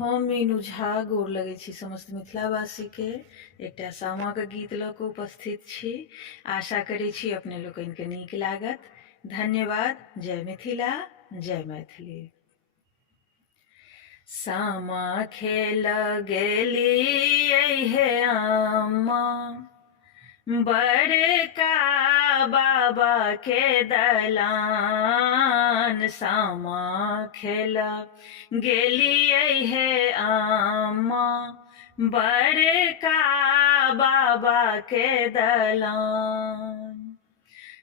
हम मीनू झा गोर लगै छी समस्त मिथिलावासी के एकटा सामा के गीत लऽ कऽ उपस्थित छी। आशा करै छी अपने लोकनि के नीक लागत। धन्यवाद। जय मिथिला, जय मैथिली। सामा खेल गेलियै हे आमा, बड़का बाबा के दलान। सामा खेल गेलियै हे आमा, बड़का बाबा के दलान।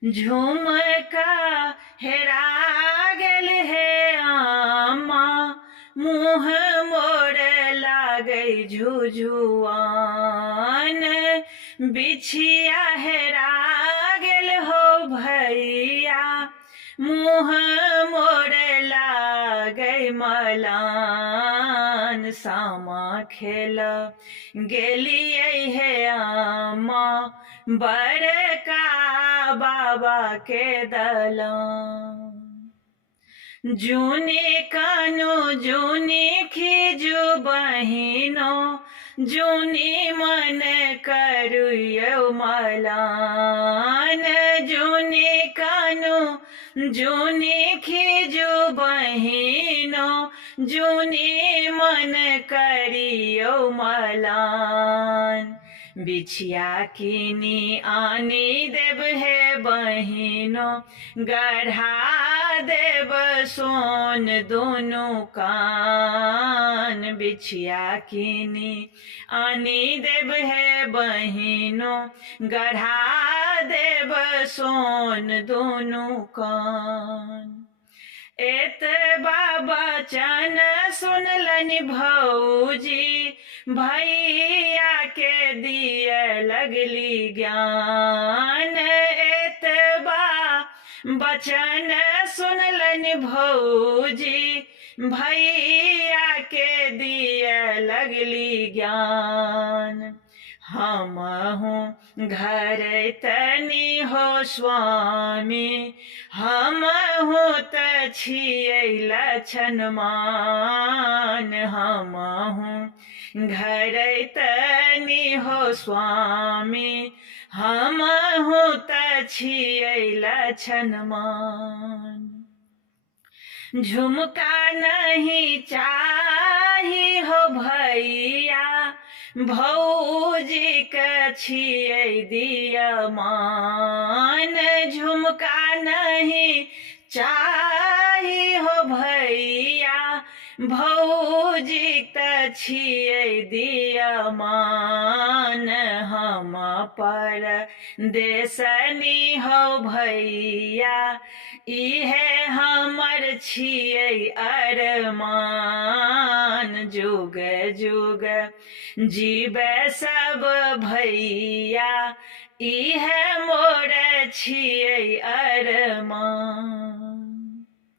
झुमका हेरा गेल हे आमा, मुँह मोर लागै झुझुआन। बिछिया हेरा गेल हो भैया, मुँह मोर लागै मलान। सामा खेल गेलियै हे आमा, बड़का बाबा के दलान। जूनी कानो जूनी खीजू बहिनो, जूनी मन करुयौ मलान। जूनी कानो जूनी खीजू बहिनो, जूनी मन करियौ मलान। बिछिया कीनी आनी देब हे बहिनो, गढ़ा देब सोन दुनू कान। बिछिया कीनी आनी देब हे बहिनो, गढ़ा देब सोन दुनू कान। एतबा बचन सुनलनि भौजी, भैया के दिए लगली ज्ञान। एतबा बचन सुनलनि भौजी, भैया के दिए लगली ज्ञान। हमहु घर तनी हो स्वामी, हमहु त छियै लछनमान। हमहु घर तनी हो स्वामी, हमहु त छियै लछनमान। झुमका नहीं चाही हो भैया, भौजी के छियै दियमान। झुमका नहीं चाही हो भैया, भौजी त छियै दियमान। हम पर देसनी हो भैया, इहे हमर छियै अरमान। जुग जुग जीबै सब भैया, इहे मोर छियै अरमान।